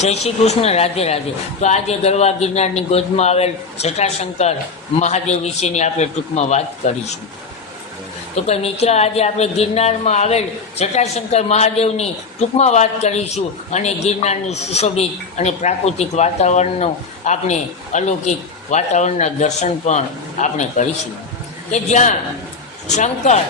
જય શ્રી કૃષ્ણ, રાધે રાધે. તો આજે ગરવા ગિરનારની ગોદમાં આવેલ જટાશંકર મહાદેવ વિશેની આપણે ટૂંકમાં વાત કરીશું. તો કે મિત્ર આજે આપણે ગિરનારમાં આવેલ જટાશંકર મહાદેવની ટૂંકમાં વાત કરીશું અને ગિરનારનું સુશોભિત અને પ્રાકૃતિક વાતાવરણનું આપણે અલૌકિક વાતાવરણના દર્શન પણ આપણે કરીશું. કે જ્યાં શંકર,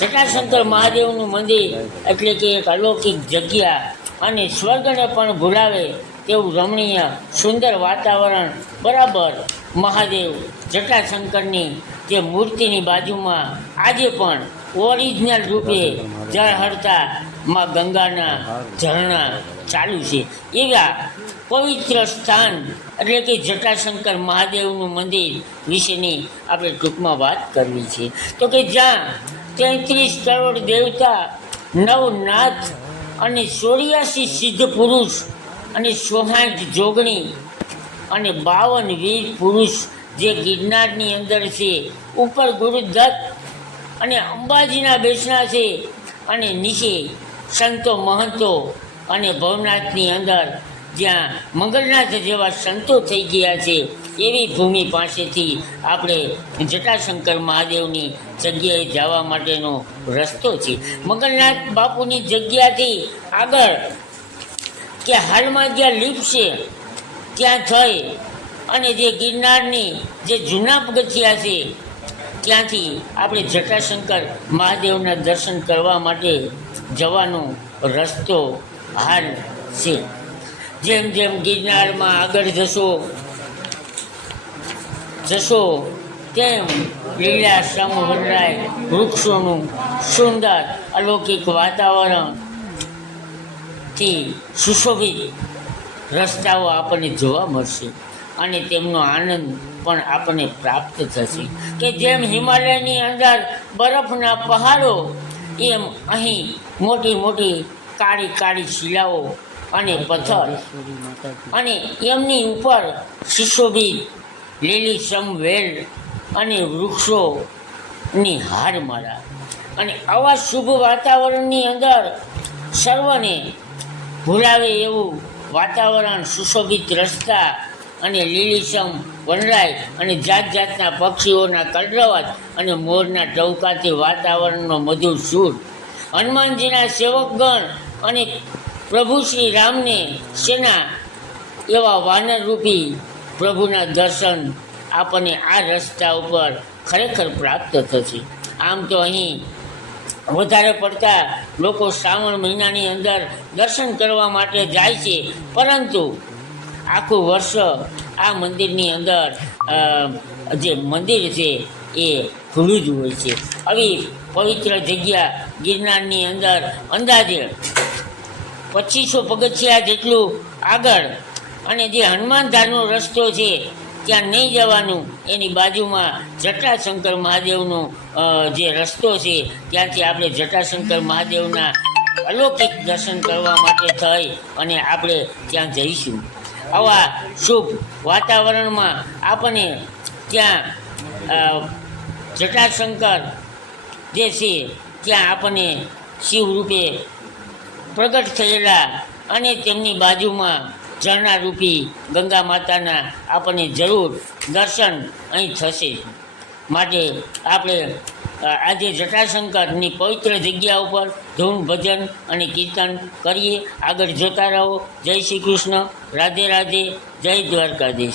જટાશંકર મહાદેવનું મંદિર એટલે કે એક અલૌકિક જગ્યા અને સ્વર્ગને પણ ભૂલાવે તેવું રમણીય સુંદર વાતાવરણ બરાબર મહાદેવ જટાશંકરની જે મૂર્તિની બાજુમાં આજે પણ ઓરિજિનલ રૂપે જળ હરતા માં ગંગાના ઝરણા ચાલુ છે. એવા પવિત્ર સ્થાન એટલે કે જટાશંકર મહાદેવનું મંદિર વિશેની આપણે ટૂંકમાં વાત કરવી છે. તો કે જ્યાં તેત્રીસ કરોડ દેવતા નવનાથ અને ચોર્યાસી સિદ્ધ પુરુષ અને સોહાઠ જોગણી અને બાવન વીર પુરુષ જે ગિરનારની અંદર છે, ઉપર ગુરુદત્ત અને અંબાજીના બેસણા છે અને નીચે સંતો મહંતો અને ભવનાથની અંદર જ્યાં મંગલનાથ જેવા સંતો થઈ ગયા છે, એવી ભૂમિ પાસેથી આપણે જટાશંકર મહાદેવની જગ્યાએ જવા માટેનો રસ્તો છે. મંગલનાથ બાપુની જગ્યાથી આગળ કે હાલમાં જ્યાં લીપ છે, ત્યાં થઈ અને જે ગિરનારની જે જૂના પગથિયા છે, ત્યાંથી આપણે જટાશંકર મહાદેવના દર્શન કરવા માટે જવાનો રસ્તો હાલ છે. જેમ જેમ ગિરનારમાં આગળ જશો જશો, તેમ લીલા સમ વનરાય વૃક્ષોનું સુંદર અલૌકિક વાતાવરણથી સુશોભિત રસ્તાઓ આપણને જોવા મળશે અને તેમનો આનંદ પણ આપણને પ્રાપ્ત થશે. કે જેમ હિમાલયની અંદર બરફના પહાડો, એમ અહીં મોટી મોટી કાળી કાળી શિલાઓ અને પથ્થર. અને એમની ઉપર સુશોભિત લીલી વેલ અને વૃક્ષોની હારમાળા અને આવા શુભ વાતાવરણની અંદર સર્વને ભૂલાવે એવું વાતાવરણ સુશોભિત રસ્તા અને લીલીસમ વનરાય અને જાત જાતના પક્ષીઓના કલરવાટ અને મોરના ટવકાથી વાતાવરણનો મધુર સૂર. હનુમાનજીના સેવકગણ અને પ્રભુ શ્રી રામને સેના એવા વાનરરૂપી પ્રભુના દર્શન આપણને આ રસ્તા ઉપર ખરેખર પ્રાપ્ત થશે. આમ તો અહીં વધારે પડતા લોકો શ્રાવણ મહિનાની અંદર દર્શન કરવા માટે જાય છે, પરંતુ આખું વર્ષ આ મંદિરની અંદર જે મંદિર છે એ ખુલ્લું જ હોય છે. આવી પવિત્ર જગ્યા ગિરનારની અંદર અંદાજે પચીસો પગથિયા જેટલું આગળ અને જે હનુમાનધારનો રસ્તો છે, ત્યાં નહીં જવાનું, એની બાજુમાં જટાશંકર મહાદેવનો જે રસ્તો છે, ત્યાંથી આપણે જટાશંકર મહાદેવના અલૌકિક દર્શન કરવા માટે થઈ અને આપણે ત્યાં જઈશું. આવા શુભ વાતાવરણમાં આપણને ત્યાં જટાશંકર જે છે, ત્યાં આપણને શિવરૂપે પ્રગટ થયેલા અને તેમની બાજુમાં ઝરણારૂપી ગંગા માતાના આપણને જરૂર દર્શન અહીં થશે. માટે આપણે આજે જટાશંકરની પવિત્ર જગ્યા ઉપર ધૂન ભજન અને કીર્તન કરીએ. આગળ જોતા રહો. જય શ્રી કૃષ્ણ. રાધે રાધે. જય દ્વારકાધીશ.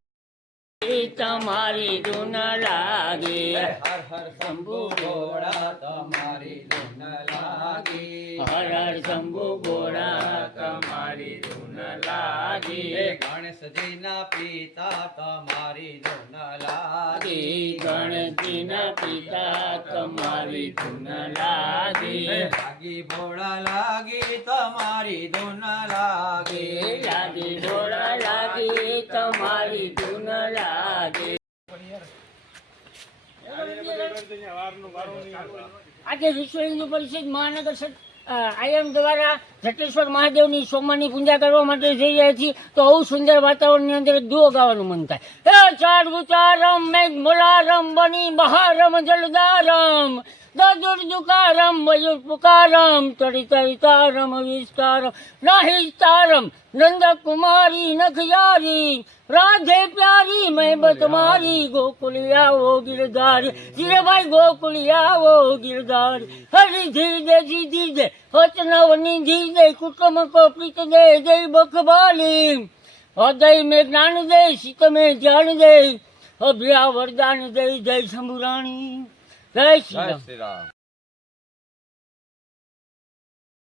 તમારી ધૂન લાગી. હર શંભુ ગોળા તમારી ધૂન લાગી. ગણેશજીના પિતા તમારી ધૂન લાગે. ગણતિના પિતા તમારી ધૂન લાગી. લાગી ભોળા લાગી તમારી ધૂન લાગી. લાગી ભોળા લાગી તમારી ધૂન લાગે આજે વિશ્વ હિન્દુ પરિષદ મહાનગર આયમ દ્વારા જટેશ્વર મહાદેવની સોમાની પૂજા કરવા માટે જઈ રહ્યા છીએ તો બહુ સુંદર વાતાવરણની અંદર દુઓ ગાવાનું મન થાય. હે ચાર ઉચારમ મેઘ મોલારમ, બની બહારમ જલદારમ દદુર દુકારમ મયુર પુકારમ તરિતરિતારમ વિસ્તારમ નાહિસ્તારમ નંદ કુમારી નખયારી રાધે પ્યારી મહેબત મારી ગોકુલિયાઓ ગિરધારી જીરેભાઈ ગોકુલિયાઓ ગિરધારી હરી ધીરે ધીરે દે વચનવની ધીર કુટુંબ કો પ્રીત દે જય બખબાલી હૃદય મેં જ્ઞાન દે શીત મેં ધ્યાન દે અભ્યા વરદાન દે જય શંભુરાણી જય શ્રી રામ.